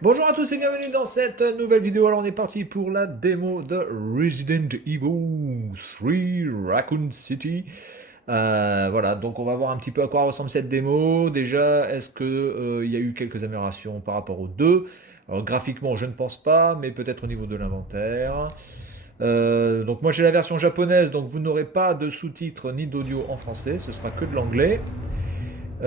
Bonjour à tous et bienvenue dans cette nouvelle vidéo. Alors on est parti pour la démo de Resident Evil 3 Raccoon City. Voilà, donc on va voir un petit peu à quoi ressemble cette démo. Déjà, est-ce que il y a eu quelques améliorations par rapport aux deux? Alors graphiquement, je ne pense pas, mais peut-être au niveau de l'inventaire. Donc moi j'ai la version japonaise, donc vous n'aurez pas de sous-titres ni d'audio en français, ce sera que de l'anglais. J'ai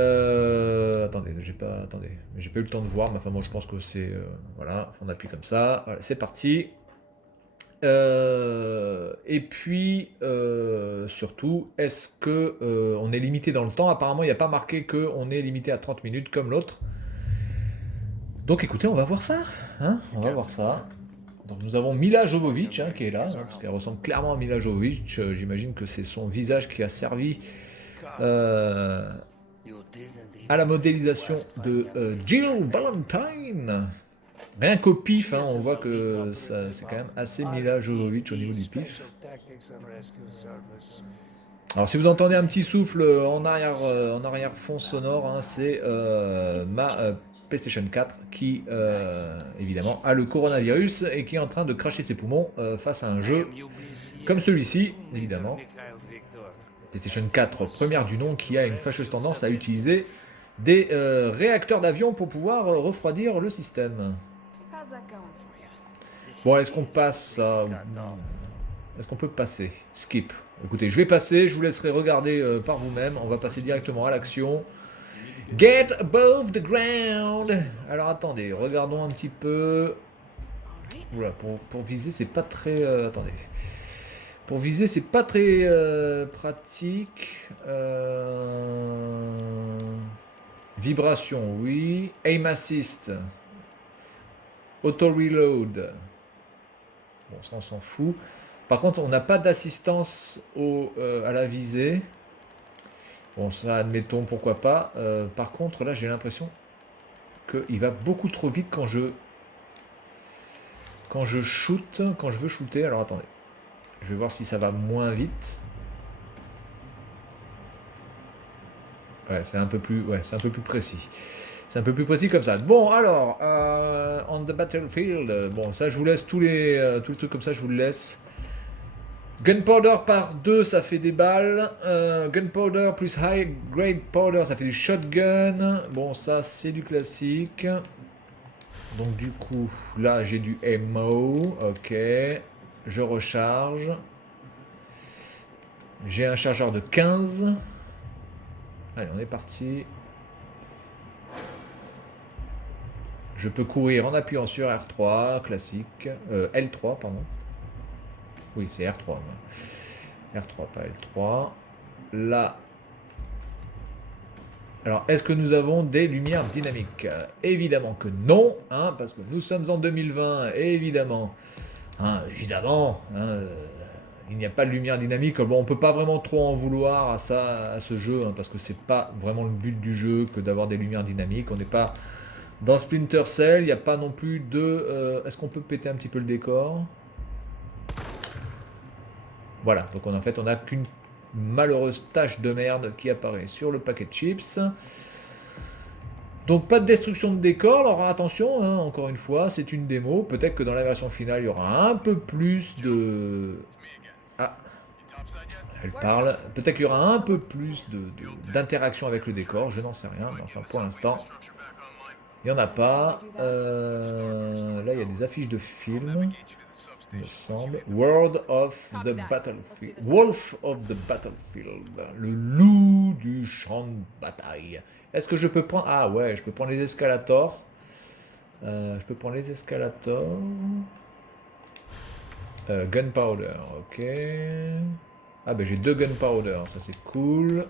pas eu le temps de voir, mais enfin bon, je pense que c'est voilà, on appuie comme ça, voilà, c'est parti. Et puis surtout, est-ce que on est limité dans le temps? Apparemment, il n'y a pas marqué que on est limité à 30 minutes comme l'autre. Donc écoutez, on va voir ça, hein, on va voir ça. Donc nous avons Mila Jovovich hein, qui est là, hein, parce qu'elle ressemble clairement à Mila Jovovich. J'imagine que c'est son visage qui a servi euh, à la modélisation de Jill Valentine. Rien qu'au pif, hein, on voit que c'est quand même assez Mila Jovovich au niveau du pif. Alors si vous entendez un petit souffle en arrière fond sonore, hein, c'est ma PlayStation 4 qui évidemment a le coronavirus et qui est en train de cracher ses poumons face à un jeu comme celui-ci, évidemment. PlayStation 4, première du nom, qui a une fâcheuse tendance à utiliser des réacteurs d'avion pour pouvoir refroidir le système. Bon, est-ce qu'on passe ça Est-ce qu'on peut passer? Skip. Écoutez, je vais passer, je vous laisserai regarder par vous-même. On va passer directement à l'action. Get above the ground. Alors attendez, regardons un petit peu. Oula, pour viser, c'est pas très. Attendez. Pour viser, c'est pas très pratique. Vibration, oui. Aim assist. Auto reload. Bon, ça on s'en fout. Par contre, on n'a pas d'assistance à la visée. Bon, ça, admettons, pourquoi pas. Par contre, là, j'ai l'impression qu'il va beaucoup trop vite quand je shoot, quand je veux shooter. Alors, attendez. Je vais voir si ça va moins vite. Ouais, c'est un peu plus précis. C'est un peu plus précis comme ça. Bon, alors, on the battlefield. Bon, ça, je vous laisse tous les trucs comme ça, je vous le laisse. Gunpowder par 2, ça fait des balles. Gunpowder plus high grade powder, ça fait du shotgun. Bon, ça, c'est du classique. Donc, du coup, là, j'ai du ammo. Ok. Je recharge. J'ai un chargeur de 15. Allez, on est parti. Je peux courir en appuyant sur R3, classique. L3, pardon. Oui, c'est R3. R3, pas L3. Là. Alors, est-ce que nous avons des lumières dynamiques? Évidemment que non, hein, parce que nous sommes en 2020, et évidemment, hein, il n'y a pas de lumière dynamique. Bon, on peut pas vraiment trop en vouloir à ça, à ce jeu, hein, parce que c'est pas vraiment le but du jeu que d'avoir des lumières dynamiques. On n'est pas dans Splinter Cell, il n'y a pas non plus de... est-ce qu'on peut péter un petit peu le décor? Voilà, donc en fait, on n'a qu'une malheureuse tache de merde qui apparaît sur le paquet de chips. Donc pas de destruction de décor, alors attention, hein, encore une fois, c'est une démo. Peut-être que dans la version finale, il y aura un peu plus de... Ah, elle parle. Peut-être qu'il y aura un peu plus d'interaction avec le décor, je n'en sais rien. Mais enfin, pour l'instant, il n'y en a pas. Là, il y a des affiches de films, il me semble. World of the Battlefield. Wolf of the Battlefield. Le loup du champ de bataille. Est-ce que je peux prendre... Ah ouais, je peux prendre les escalators. Je peux prendre les escalators. Gunpowder, ok. Ah ben j'ai 2 gunpowder, ça c'est cool.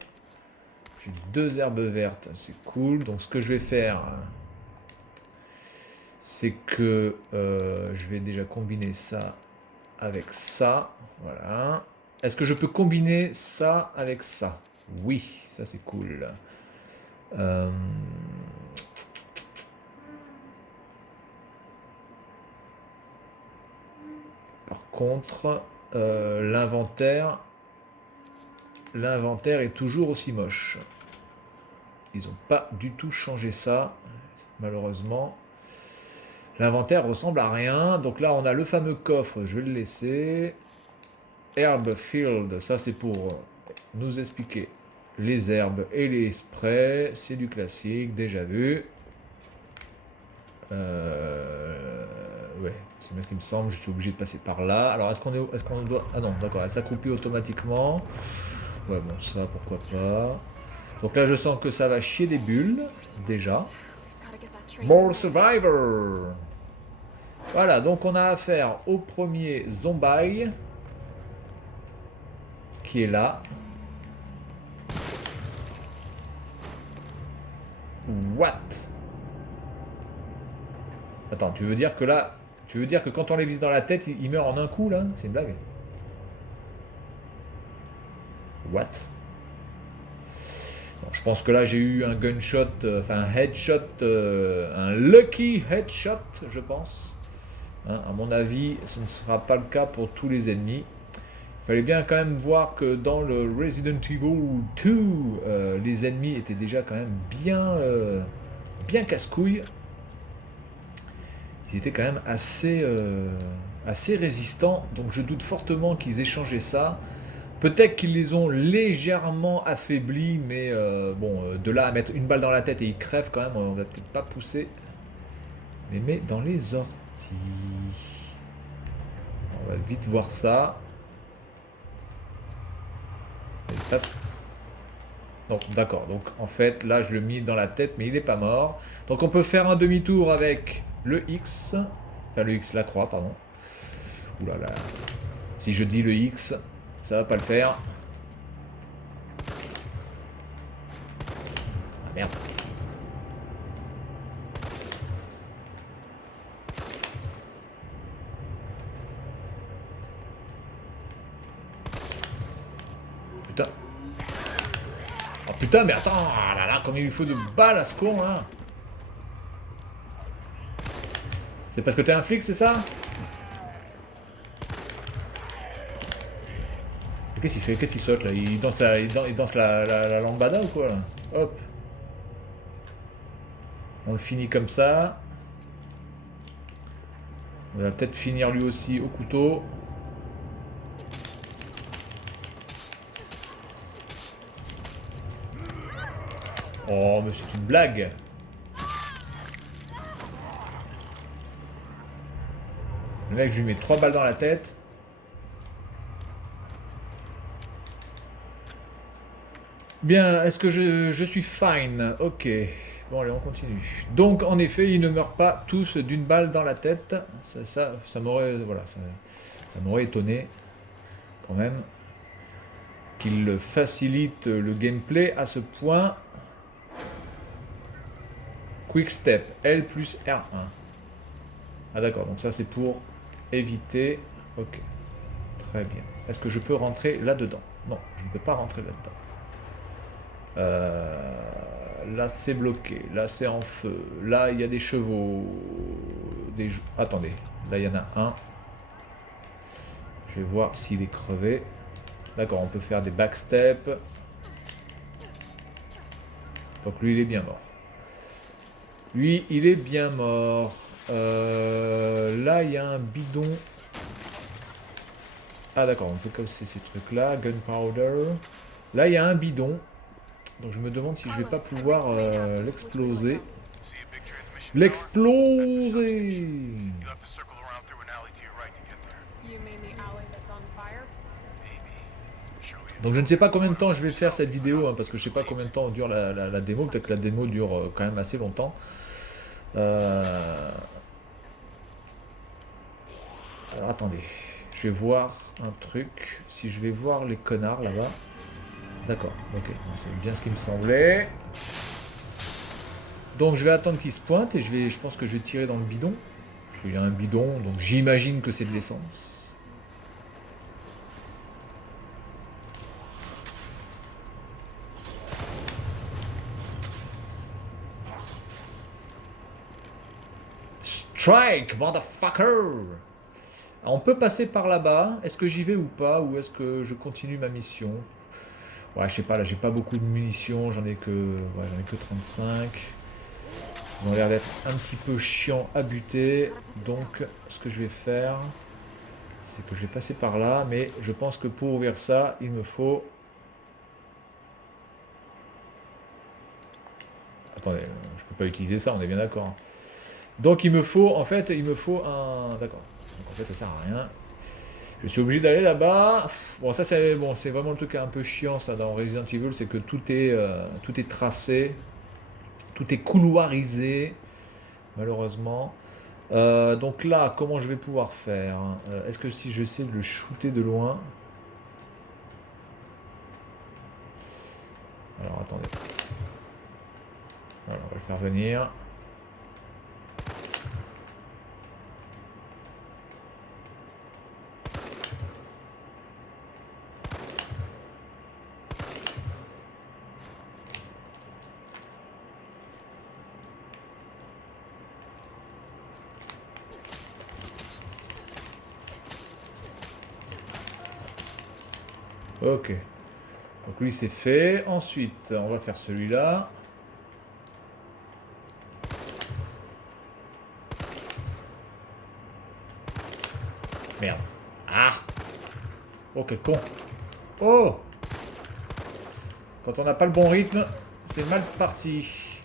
J'ai 2 herbes vertes, c'est cool. Donc ce que je vais faire, c'est que je vais déjà combiner ça avec ça. Voilà. Est-ce que je peux combiner ça avec ça? Oui, ça c'est cool. Euh, Par contre, l'inventaire est toujours aussi moche. Ils n'ont pas du tout changé ça, malheureusement. L'inventaire ressemble à rien. Donc là, on a le fameux coffre, je vais le laisser. Herb Field, ça c'est pour nous expliquer les herbes et les sprays. C'est du classique, déjà vu. Ouais, c'est bien ce qui me semble. Je suis obligé de passer par là. Alors, est-ce qu'on doit... Ah non, d'accord, elle s'accroupit automatiquement. Ouais, bon, ça, pourquoi pas. Donc là, je sens que ça va chier des bulles, déjà. More Survivor. Voilà, donc on a affaire au premier zombie qui est là. What? Attends, tu veux dire que là... Tu veux dire que quand on les vise dans la tête, il meurt en un coup, là? C'est une blague. What? Bon, je pense que là, j'ai eu un gunshot, enfin un headshot, un lucky headshot, je pense. Hein, à mon avis, ce ne sera pas le cas pour tous les ennemis. Il fallait bien quand même voir que dans le Resident Evil 2, les ennemis étaient déjà quand même bien casse-couilles. Ils étaient quand même assez résistants, donc je doute fortement qu'ils aient changé ça. Peut-être qu'ils les ont légèrement affaiblis, mais bon, de là à mettre une balle dans la tête et ils crèvent quand même, on va peut-être pas pousser. Les met dans les orties. On va vite voir ça. Il passe. Donc d'accord, donc en fait là je le mis dans la tête mais il n'est pas mort. Donc on peut faire un demi-tour avec le X. Enfin le X, la croix, pardon. Ouh là là. Si je dis le X, ça va pas le faire. Ah merde. Putain. Oh putain, mais attends, ah là là, combien il lui faut de balles à ce con là. C'est parce que t'es un flic, c'est ça? Qu'est-ce qu'il fait? Qu'est-ce qu'il saute là? Il danse la lambada ou quoi là? Hop. On le finit comme ça. On va peut-être finir lui aussi au couteau. Oh, mais c'est une blague. Le mec, je lui mets 3 balles dans la tête. Bien, est-ce que je suis fine? Ok. Bon, allez, on continue. Donc, en effet, ils ne meurent pas tous d'une balle dans la tête. Ça m'aurait... Voilà, ça m'aurait étonné, quand même, qu'il facilite le gameplay à ce point. Quick Step, L plus R1. Ah d'accord, donc ça c'est pour éviter... Ok, très bien. Est-ce que je peux rentrer là-dedans? Non, je ne peux pas rentrer là-dedans. Là c'est bloqué, là c'est en feu, là il y a des chevaux... Attendez, là il y en a un. Je vais voir s'il est crevé. D'accord, on peut faire des backsteps. Donc lui il est bien mort. Lui, il est bien mort. Là, il y a un bidon. Ah d'accord, on peut casser ces trucs-là. Gunpowder. Là, il y a un bidon. Donc je me demande si je vais pas pouvoir l'exploser. L'exploser! Donc je ne sais pas combien de temps je vais faire cette vidéo, hein, parce que je sais pas combien de temps dure la démo. Peut-être que la démo dure quand même assez longtemps. Alors attendez, je vais voir un truc. Si je vais voir les connards là-bas. D'accord, ok, c'est bien ce qui me semblait. Donc je vais attendre qu'ils se pointent et je pense que je vais tirer dans le bidon. Parce qu'il y a un bidon, donc j'imagine que c'est de l'essence. Strike, motherfucker! On peut passer par là-bas. Est-ce que j'y vais ou pas? Ou est-ce que je continue ma mission? Ouais, je sais pas, là j'ai pas beaucoup de munitions. J'en ai que 35. Ils ont l'air d'être un petit peu chiants à buter. Donc, ce que je vais faire, c'est que je vais passer par là. Mais je pense que pour ouvrir ça, il me faut... Attendez, je peux pas utiliser ça, on est bien d'accord. Donc il me faut, en fait, il me faut un... D'accord. Donc en fait, ça sert à rien. Je suis obligé d'aller là-bas. Bon, ça c'est bon, c'est vraiment le truc un peu chiant ça dans Resident Evil, c'est que tout est tracé, tout est couloirisé, malheureusement. Donc là, comment je vais pouvoir faire? Est-ce que si j'essaie de le shooter de loin? Alors attendez. Voilà, on va le faire venir. Ok. Donc lui c'est fait. Ensuite, on va faire celui-là. Merde. Ah! Oh, quel con. Oh! Quand on n'a pas le bon rythme, c'est mal parti.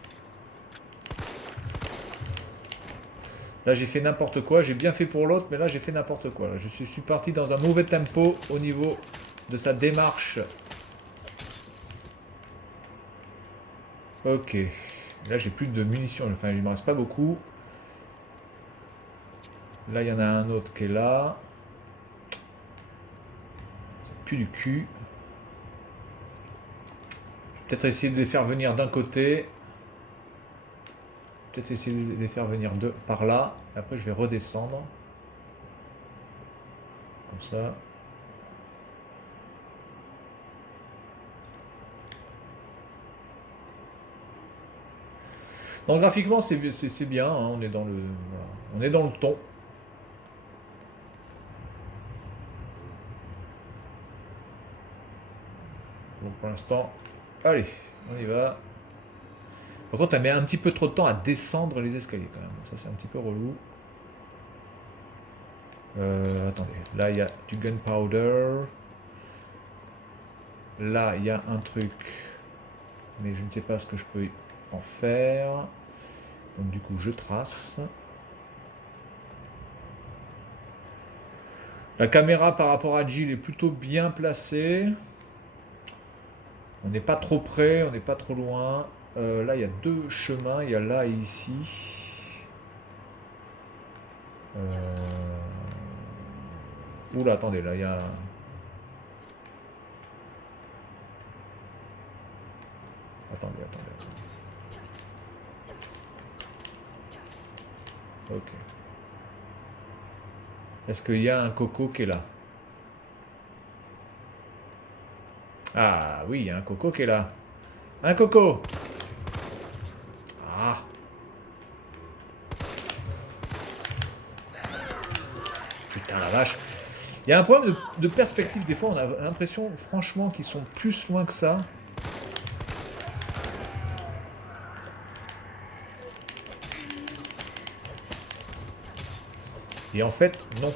Là, j'ai fait n'importe quoi. J'ai bien fait pour l'autre, mais là, j'ai fait n'importe quoi. Là, je suis parti dans un mauvais tempo au niveau de sa démarche. Ok. Là, j'ai plus de munitions. Enfin, il me reste pas beaucoup. Là, il y en a un autre qui est là. Ça pue du cul. Peut-être essayer de les faire venir d'un côté. Peut-être essayer de les faire venir par là. Et après, je vais redescendre. Comme ça. Donc, graphiquement, c'est bien. Hein, on est dans le, voilà. On est dans le ton. Donc, pour l'instant, allez, on y va. Par contre, elle met un petit peu trop de temps à descendre les escaliers quand même. Ça, c'est un petit peu relou. Attendez, là, il y a du gunpowder. Là, il y a un truc. Mais je ne sais pas ce que je peux en faire. Donc, du coup, je trace. La caméra par rapport à Jill est plutôt bien placée. On n'est pas trop près, on n'est pas trop loin. Là, il y a deux chemins. Il y a là et ici. Oula, attendez, là, il y a... Attendez. Ok. Est-ce qu'il y a un coco qui est là? Ah oui, il y a un coco qui est là. Un coco! Ah! Putain la vache! Il y a un problème de perspective. Des fois, on a l'impression, franchement, qu'ils sont plus loin que ça. Et en fait, non.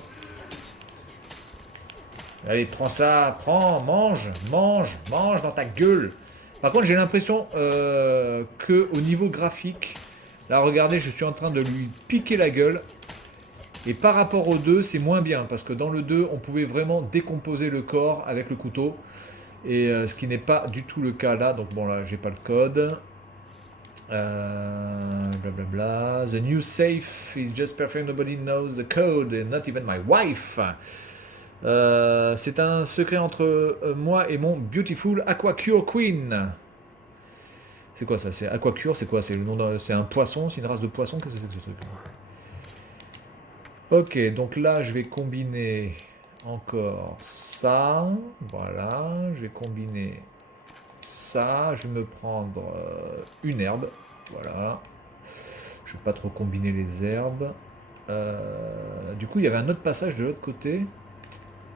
Allez, prends ça, prends, mange dans ta gueule. Par contre, j'ai l'impression que au niveau graphique, là, regardez, je suis en train de lui piquer la gueule. Et par rapport au 2, c'est moins bien, parce que dans le 2, on pouvait vraiment décomposer le corps avec le couteau. Et ce qui n'est pas du tout le cas là. Donc bon, là, j'ai pas le code. Blablabla. The new safe is just perfect. Nobody knows the code, and not even my wife. C'est un secret entre moi et mon beautiful Aquacure Queen. C'est quoi ça? C'est Aquacure, c'est quoi? C'est le nom c'est un poisson, c'est une race de poisson. Qu'est-ce que c'est que ce truc? Ok, donc là je vais combiner encore ça. Voilà, je vais combiner ça. Je vais me prendre une herbe. Voilà. Je vais pas trop combiner les herbes. Du coup, il y avait un autre passage de l'autre côté.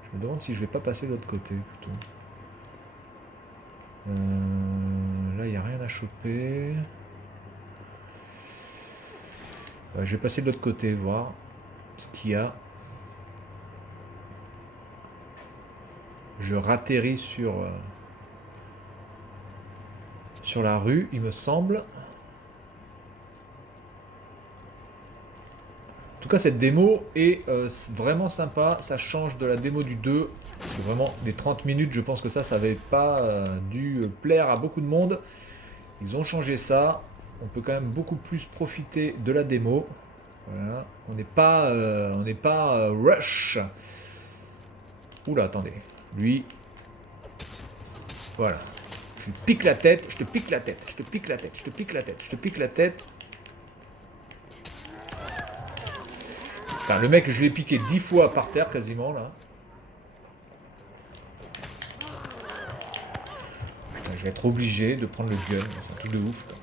Je me demande si je vais pas passer de l'autre côté plutôt. Là, il n'y a rien à choper. Je vais passer de l'autre côté, voir ce qu'il y a. Je ratterris sur la rue, il me semble. En tout cas, cette démo est vraiment sympa. Ça change de la démo du 2. Vraiment, les 30 minutes, je pense que ça n'avait pas dû plaire à beaucoup de monde. Ils ont changé ça. On peut quand même beaucoup plus profiter de la démo. Voilà. On n'est pas rush. Oula, attendez. Lui. Voilà. Je lui pique la tête, je te pique la tête, je te pique la tête, je te pique la tête, je te pique la tête. Putain, le mec, je l'ai piqué 10 fois par terre quasiment là. Putain, je vais être obligé de prendre le gun, c'est un truc de ouf quoi.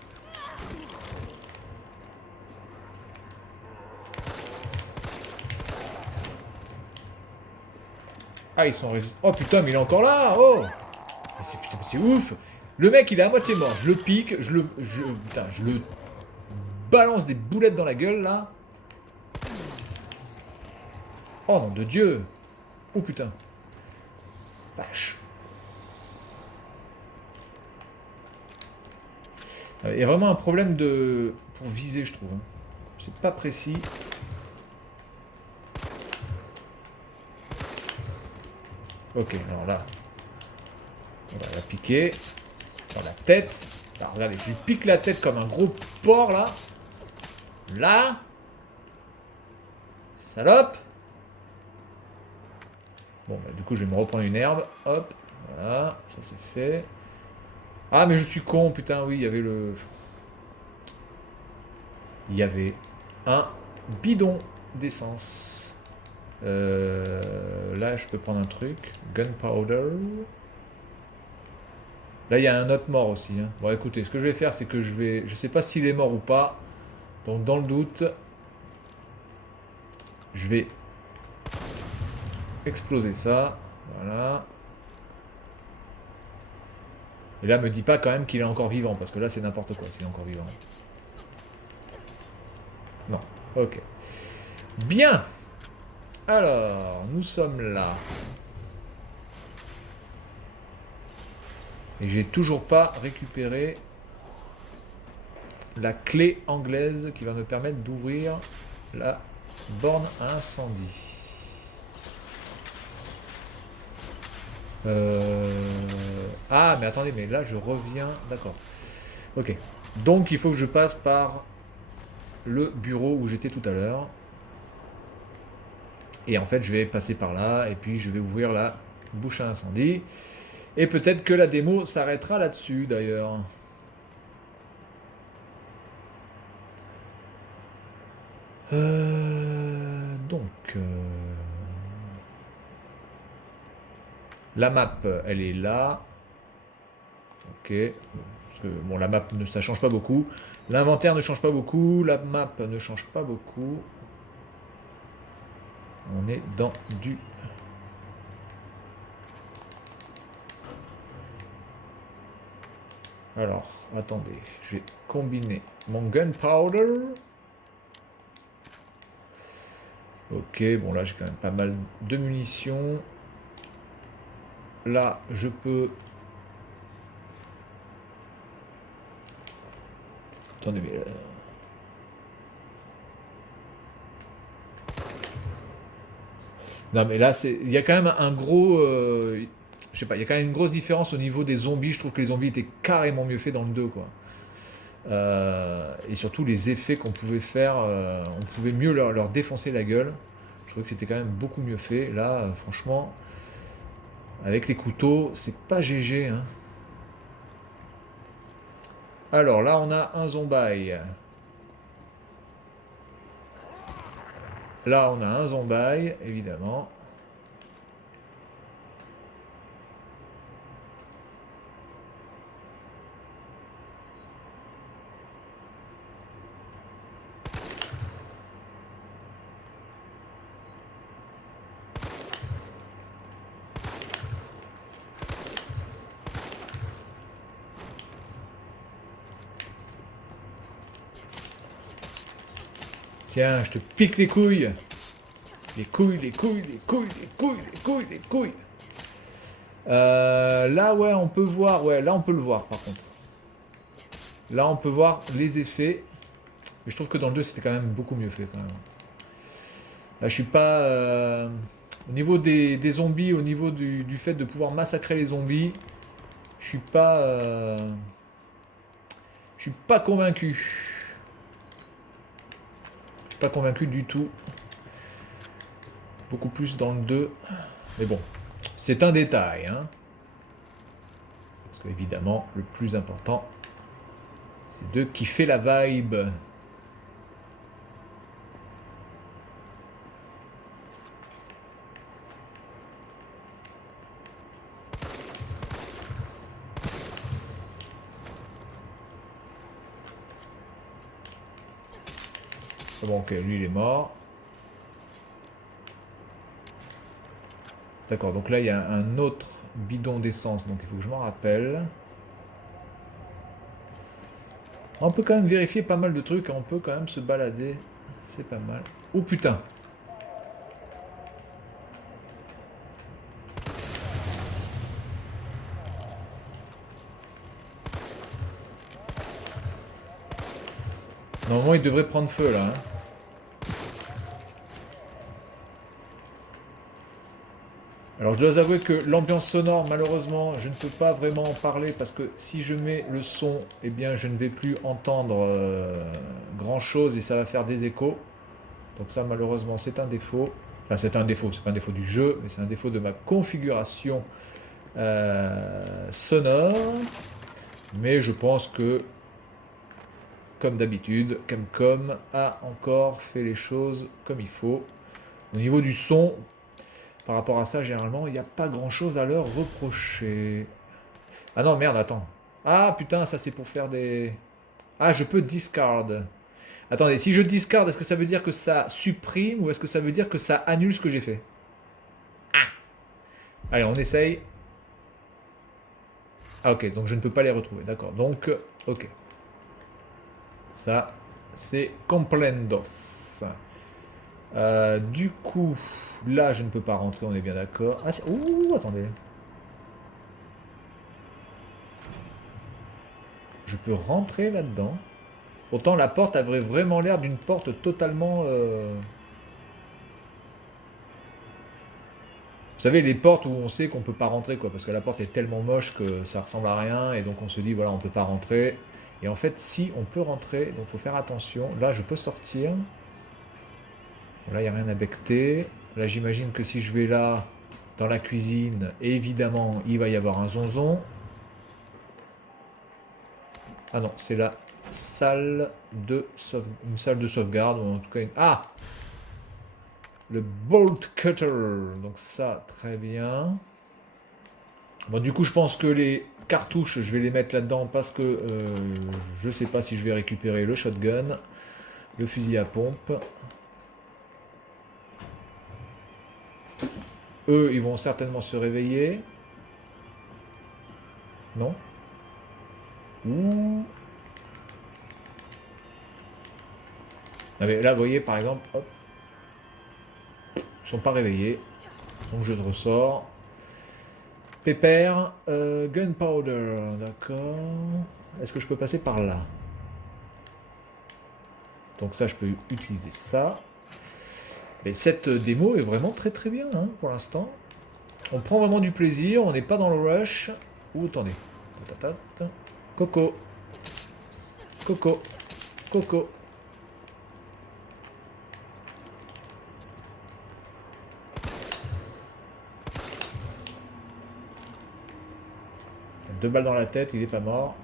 Ah, ils sont résistants. Oh putain, mais il est encore là. Oh, putain, c'est ouf. Le mec, il est à moitié mort. Je le pique, putain, je le balance des boulettes dans la gueule là. Oh nom de Dieu. Oh putain. Vache. Il y a vraiment un problème pour viser, je trouve. C'est pas précis. Ok, alors là. On va la piquer. Dans la tête. Alors, regardez, je lui pique la tête comme un gros porc, là. Là. Salope. Bon, bah, du coup, je vais me reprendre une herbe. Hop. Voilà, ça c'est fait. Ah, mais je suis con, putain, oui, il y avait le... Il y avait un bidon d'essence. Là, je peux prendre un truc. Gunpowder. Là, il y a un autre mort aussi. Hein. Bon, écoutez, ce que je vais faire, c'est que je vais... Je sais pas s'il est mort ou pas. Donc, dans le doute, je vais exploser ça. Voilà. Et là, me dis pas quand même qu'il est encore vivant, parce que là, c'est n'importe quoi s'il est encore vivant. Non. Ok. Bien. Alors, nous sommes là. Et j'ai toujours pas récupéré la clé anglaise qui va me permettre d'ouvrir la borne à incendie. Ah, mais attendez, mais là je reviens... D'accord. Ok. Donc il faut que je passe par le bureau où j'étais tout à l'heure. Et en fait, je vais passer par là, et puis je vais ouvrir la bouche à incendie. Et peut-être que la démo s'arrêtera là-dessus, d'ailleurs. Donc... La map, elle est là. Ok. Parce que, bon, la map, ça change pas beaucoup. L'inventaire ne change pas beaucoup. La map ne change pas beaucoup. On est dans du... Alors, attendez. Je vais combiner mon gunpowder. Ok, bon là j'ai quand même pas mal de munitions. Là, je peux... Attendez, mais... Non, mais là, il y a quand même un gros... Je sais pas, il y a quand même une grosse différence au niveau des zombies. Je trouve que les zombies étaient carrément mieux faits dans le 2, quoi. Et surtout, les effets qu'on pouvait faire, on pouvait mieux leur défoncer la gueule. Je trouve que c'était quand même beaucoup mieux fait. Là, franchement, avec les couteaux, c'est pas GG, hein. Alors là, on a un zombie. Là, on a un zombie, évidemment. Tiens, je te pique les couilles. Les couilles, les couilles, les couilles, les couilles, les couilles, les couilles. Là, ouais, on peut voir. Ouais, là, on peut le voir, par contre. Là, on peut voir les effets. Mais je trouve que dans le 2, c'était quand même beaucoup mieux fait, quand même. Là, je suis pas... au niveau des zombies, au niveau du fait de pouvoir massacrer les zombies, je suis pas... je suis pas convaincu. Je suis pas convaincu du tout. Beaucoup plus dans le 2. Mais bon, c'est un détail, hein. Parce qu'évidemment, le plus important, c'est de kiffer la vibe. Bon, ok, lui il est mort. D'accord, donc là il y a un autre bidon d'essence, donc il faut que je m'en rappelle. On peut quand même vérifier pas mal de trucs, on peut quand même se balader. C'est pas mal. Oh putain! Normalement il devrait prendre feu là. Hein. Alors je dois avouer que l'ambiance sonore, malheureusement, je ne peux pas vraiment en parler parce que si je mets le son, eh bien je ne vais plus entendre grand chose et ça va faire des échos. Donc ça malheureusement c'est un défaut. Enfin c'est un défaut, c'est pas un défaut du jeu, mais c'est un défaut de ma configuration sonore. Mais je pense que, comme d'habitude, Capcom a encore fait les choses comme il faut. Au niveau du son, par rapport à ça, généralement, il n'y a pas grand-chose à leur reprocher. Ah non, merde, attends. Ah putain, ça c'est pour faire des... Ah, je peux discard. Attendez, si je discard, est-ce que ça veut dire que ça supprime ou est-ce que ça veut dire que ça annule ce que j'ai fait? Allez, on essaye. Ah ok, donc je ne peux pas les retrouver, d'accord. Donc, ok. Ça, c'est comprendos. Du coup, là, je ne peux pas rentrer, on est bien d'accord. Ah, ouh, attendez. Je peux rentrer là-dedans. Pourtant, la porte avait vraiment l'air d'une porte totalement... Vous savez, les portes où on sait qu'on peut pas rentrer, quoi, parce que la porte est tellement moche que ça ressemble à rien, et donc on se dit, voilà, on peut pas rentrer. Et en fait, si, on peut rentrer, donc faut faire attention. Là, je peux sortir. Bon, là, il n'y a rien à becter. Là, j'imagine que si je vais là, dans la cuisine, évidemment, il va y avoir un zonzon. Ah non, c'est la salle de une salle de sauvegarde, ou en tout cas une... Ah! Le Bolt Cutter. Donc ça, très bien. Bon, du coup, je pense que les cartouches, je vais les mettre là-dedans parce que je sais pas si je vais récupérer le shotgun, le fusil à pompe. Eux, ils vont certainement se réveiller. Non? Ouh. Ah, mais là, vous voyez, par exemple, hop, ils sont pas réveillés. Donc je ressors. Pépère, gunpowder, d'accord. Est-ce que je peux passer par là? Donc ça, je peux utiliser ça. Mais cette démo est vraiment très très bien hein, pour l'instant. On prend vraiment du plaisir, on n'est pas dans le rush. Ouh, attendez. Coco. Coco. Coco. Deux balles dans la tête, il est pas mort.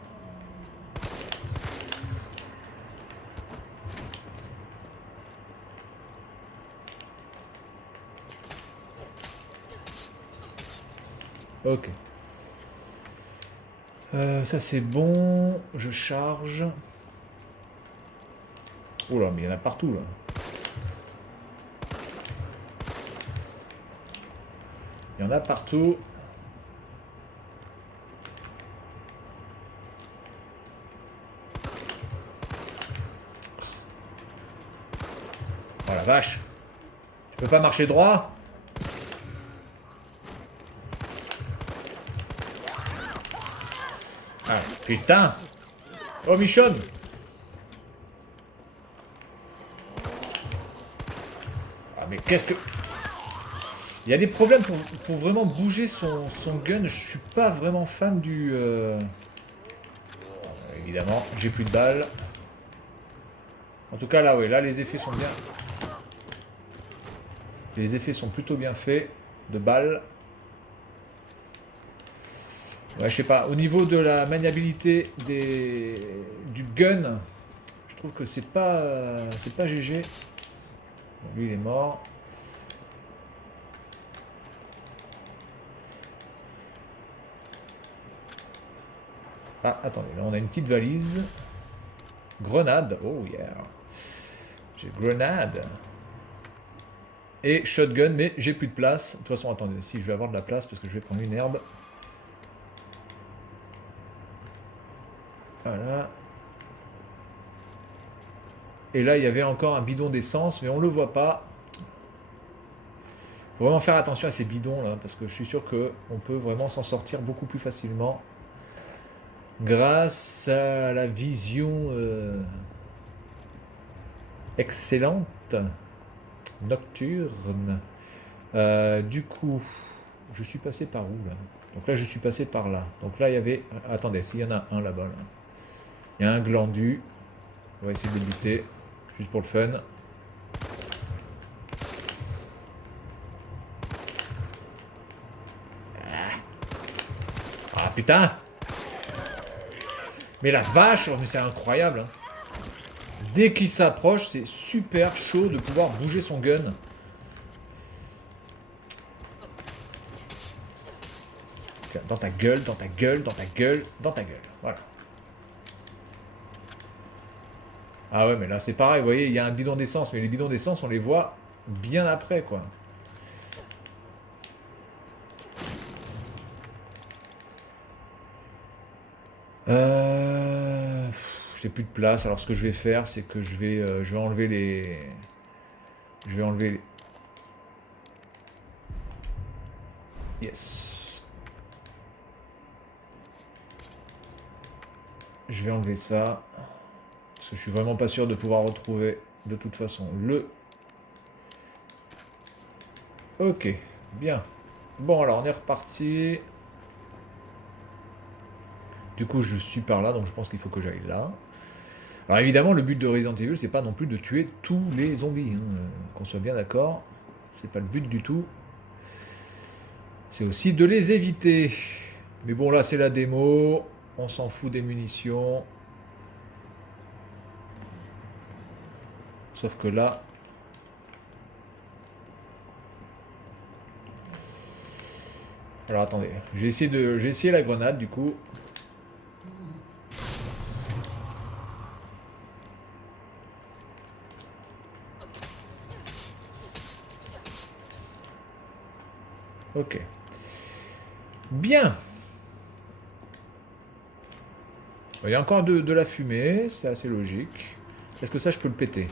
Ok. Ça c'est bon. Je charge. Oula, mais il y en a partout là. Il y en a partout. vache. Je peux pas marcher droit? Ah, putain. Oh, Michonne. Ah, mais qu'est-ce que... Il y a des problèmes pour vraiment bouger son gun. Je suis pas vraiment fan du... Évidemment, j'ai plus de balles. En tout cas, là, ouais, là, les effets sont bien. Les effets sont plutôt bien faits. De balles. Ouais, je sais pas. Au niveau de la maniabilité du gun, je trouve que c'est pas GG. Bon, lui, il est mort. Ah, attendez, là, on a une petite valise. Grenade. Oh, yeah. J'ai grenade. Et shotgun, mais j'ai plus de place. De toute façon, attendez, si je vais avoir de la place, parce que je vais prendre une herbe. Voilà. Et là, il y avait encore un bidon d'essence, mais on le voit pas. Faut vraiment faire attention à ces bidons là, parce que je suis sûr qu'on peut vraiment s'en sortir beaucoup plus facilement. Grâce à la vision excellente, nocturne. Du coup, je suis passé par où là? Donc là, je suis passé par là. Donc là, il y avait... Attendez, s'il y en a un là-bas. Là. Il y a un glandu. On va essayer de le buter, juste pour le fun. Ah putain! Mais la vache, mais c'est incroyable. Hein. Dès qu'il s'approche, c'est super chaud de pouvoir bouger son gun. Tiens, dans ta gueule, dans ta gueule, dans ta gueule, dans ta gueule. Voilà. Ah ouais, mais là c'est pareil, vous voyez, il y a un bidon d'essence, mais les bidons d'essence, on les voit bien après, quoi. J'ai plus de place, alors ce que je vais faire, c'est que je vais enlever les... Je vais enlever les... Yes. Je vais enlever ça. Parce que je suis vraiment pas sûr de pouvoir retrouver, de toute façon, le... Ok, bien. Bon, alors on est reparti. Du coup, je suis par là, donc je pense qu'il faut que j'aille là. Alors évidemment, le but de Resident Evil, c'est pas non plus de tuer tous les zombies. Hein. Qu'on soit bien d'accord. C'est pas le but du tout. C'est aussi de les éviter. Mais bon, là, c'est la démo. On s'en fout des munitions. Sauf que là... Alors attendez, j'ai essayé la grenade du coup. Ok. Bien. Il y a encore de la fumée, c'est assez logique. Est-ce que ça, je peux le péter?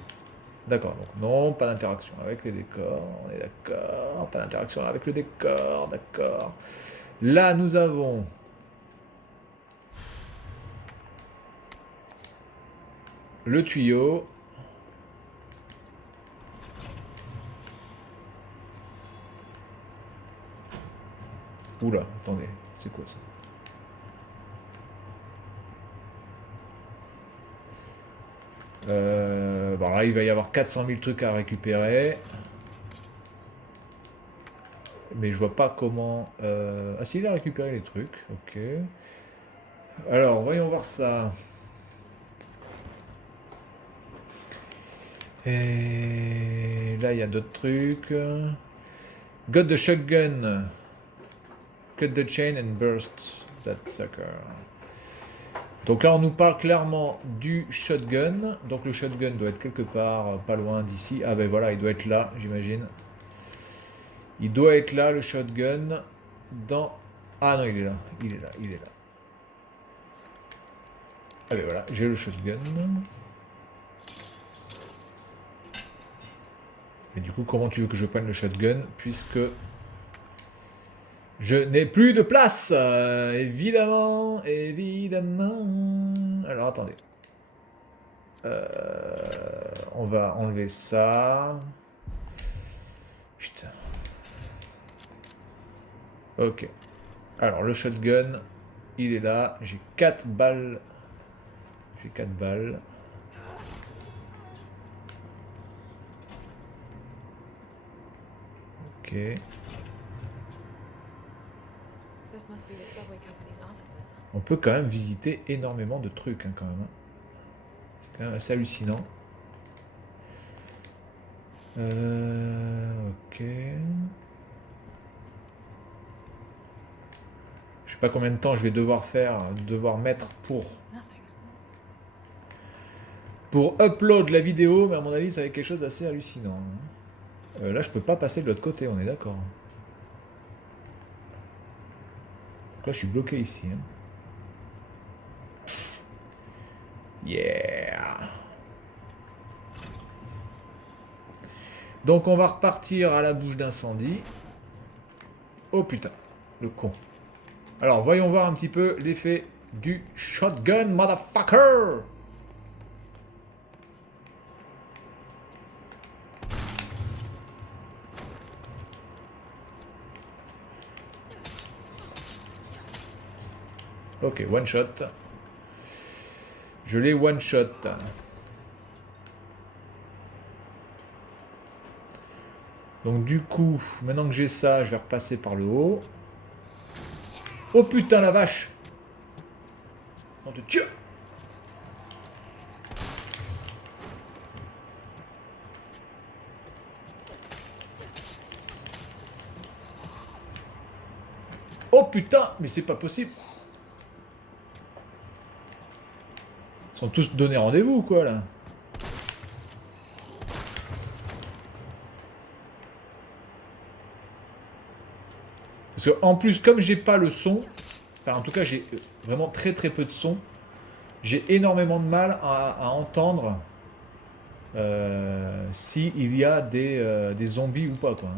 D'accord, donc non, pas d'interaction avec les décors, on est d'accord. Pas d'interaction avec le décor, d'accord. Là, nous avons... le tuyau. Oula, attendez, c'est quoi ça? Bon là, il va y avoir 400 000 trucs à récupérer. Mais je vois pas comment... Ah si, il a récupéré les trucs, ok. Alors, voyons voir ça. Et là, il y a d'autres trucs. Got the shotgun. Cut the chain and burst that sucker. Donc là, on nous parle clairement du shotgun. Donc le shotgun doit être quelque part, pas loin d'ici. Ah ben voilà, il doit être là, j'imagine. Il doit être là, le shotgun. Dans... Ah non, il est là. Il est là, il est là. Ah ben voilà, j'ai le shotgun. Et du coup, comment tu veux que je prenne le shotgun puisque je n'ai plus de place, évidemment, évidemment. Alors attendez. On va enlever ça. Putain. Ok. Alors le shotgun, il est là. J'ai 4 balles. J'ai 4 balles. Ok. On peut quand même visiter énormément de trucs, hein, quand même. C'est quand même assez hallucinant. Ok. Je sais pas combien de temps je vais devoir mettre pour upload la vidéo, mais à mon avis, ça va être quelque chose d'assez hallucinant. Là, je peux pas passer de l'autre côté, on est d'accord. Donc là, je suis bloqué ici. Hein. Yeah. Donc on va repartir à la bouche d'incendie. Oh putain, le con. Alors voyons voir un petit peu l'effet du shotgun, motherfucker. Ok, one shot. Je l'ai one shot. Donc du coup, maintenant que j'ai ça, je vais repasser par le haut. Oh putain la vache. On te tue. Oh putain, mais c'est pas possible. Ils sont tous donnés rendez-vous quoi là. Parce que en plus, comme j'ai pas le son, enfin en tout cas j'ai vraiment très très peu de son, j'ai énormément de mal à entendre s'il y a des zombies ou pas quoi.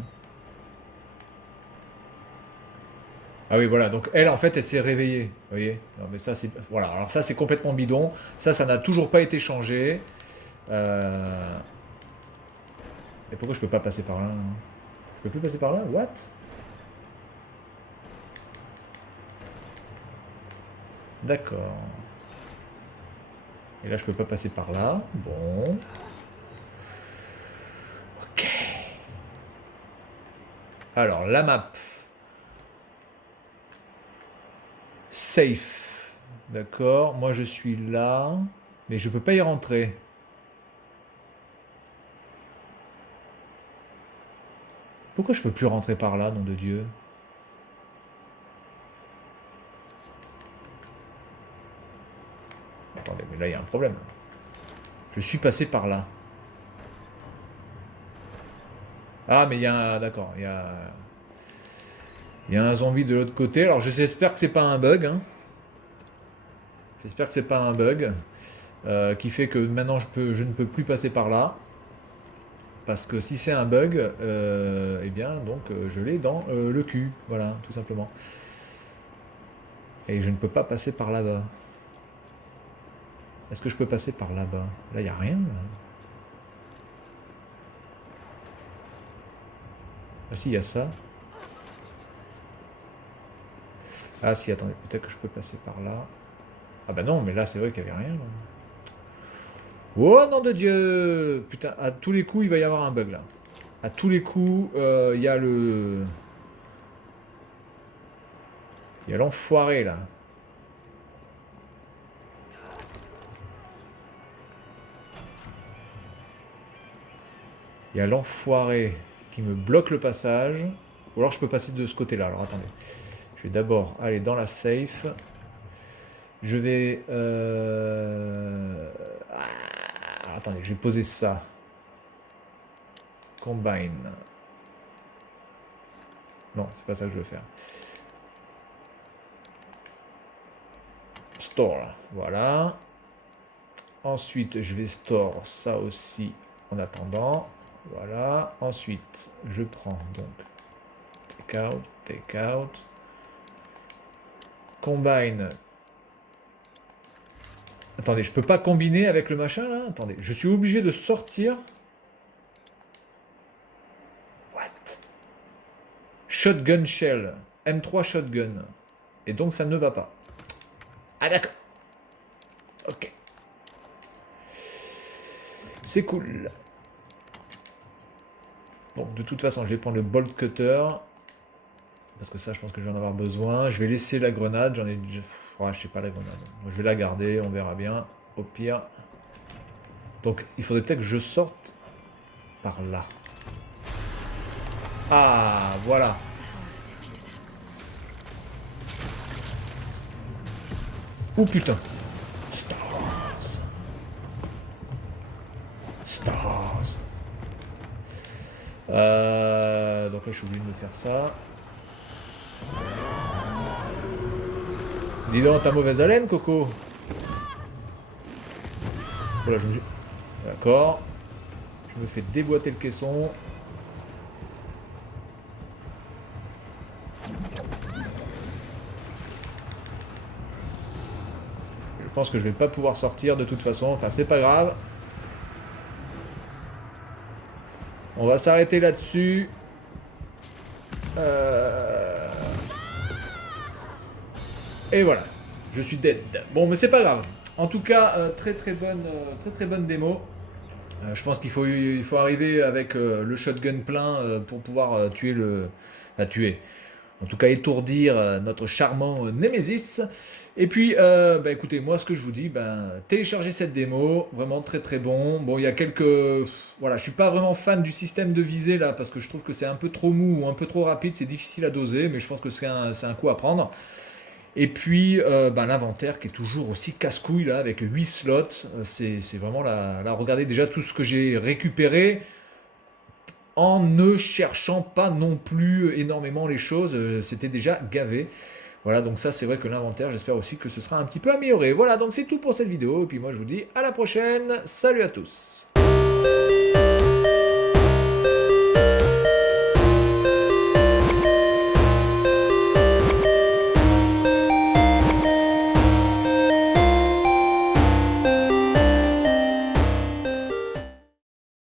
Ah oui voilà, donc elle en fait elle s'est réveillée, vous voyez. Non mais ça c'est voilà, alors ça c'est complètement bidon, ça n'a toujours pas été changé. Et pourquoi je peux pas passer par là hein. Je peux plus passer par là? What? D'accord. Et là je peux pas passer par là. Bon. Ok. Alors la map. Safe. D'accord. Moi je suis là. Mais je peux pas y rentrer. Pourquoi je peux plus rentrer par là, nom de Dieu? Attendez, mais là il y a un problème. Je suis passé par là. Ah mais il y a un... D'accord. Il y a un zombie de l'autre côté. Alors j'espère que c'est pas un bug. Hein. J'espère que c'est pas un bug. Qui fait que maintenant je ne peux plus passer par là. Parce que si c'est un bug, eh bien donc je l'ai dans le cul. Voilà, tout simplement. Et je ne peux pas passer par là-bas. Est-ce que je peux passer par là-bas? Là, il n'y a rien. Là. Ah si, il y a ça. Ah si, attendez, peut-être que je peux passer par là. Ah bah non, mais là, c'est vrai qu'il n'y avait rien. Là. Oh nom de Dieu! Putain, à tous les coups, il va y avoir un bug là. À tous les coups, il y a le... Il y a l'enfoiré là. Il y a l'enfoiré qui me bloque le passage. Ou alors je peux passer de ce côté-là. Alors attendez. Je vais d'abord aller dans la safe. Je vais... attendez, je vais poser ça. Combine. Non, c'est pas ça que je veux faire. Store. Voilà. Ensuite, je vais store ça aussi en attendant. Voilà. Ensuite, je prends donc take out. Combine. Attendez, je peux pas combiner avec le machin là? Attendez, je suis obligé de sortir. What? Shotgun shell. M3 shotgun. Et donc ça ne va pas. Ah d'accord. Ok. C'est cool. Donc de toute façon, je vais prendre le bolt cutter. Parce que ça, je pense que je vais en avoir besoin. Je vais laisser la grenade. J'en ai déjà... Ouais, je sais pas la grenade. Moi, je vais la garder, on verra bien. Au pire. Donc il faudrait peut-être que je sorte par là. Ah, voilà. Oh putain. Stars. Stars. Donc là, je suis obligé de me faire ça. Dis donc, t'as mauvaise haleine, Coco. Voilà, je me suis... D'accord. Je me fais déboîter le caisson. Je pense que je vais pas pouvoir sortir de toute façon. Enfin, c'est pas grave. On va s'arrêter là-dessus. Et voilà. Je suis dead. Bon, mais c'est pas grave. En tout cas, très très bonne démo. Je pense il faut arriver avec le shotgun plein pour pouvoir tuer le... Enfin, tuer. En tout cas, étourdir notre charmant Nemesis. Et puis, bah, écoutez, moi, ce que je vous dis, téléchargez cette démo. Vraiment très très bon. Bon, il y a quelques... Voilà, je suis pas vraiment fan du système de visée là, parce que je trouve que c'est un peu trop mou ou un peu trop rapide. C'est difficile à doser, mais je pense que c'est un coup à prendre. Et puis l'inventaire qui est toujours aussi casse-couille là, avec 8 slots. C'est vraiment là, regardez déjà tout ce que j'ai récupéré en ne cherchant pas non plus énormément les choses. C'était déjà gavé. Voilà, donc ça c'est vrai que l'inventaire, j'espère aussi que ce sera un petit peu amélioré. Voilà, donc c'est tout pour cette vidéo. Et puis moi je vous dis à la prochaine. Salut à tous.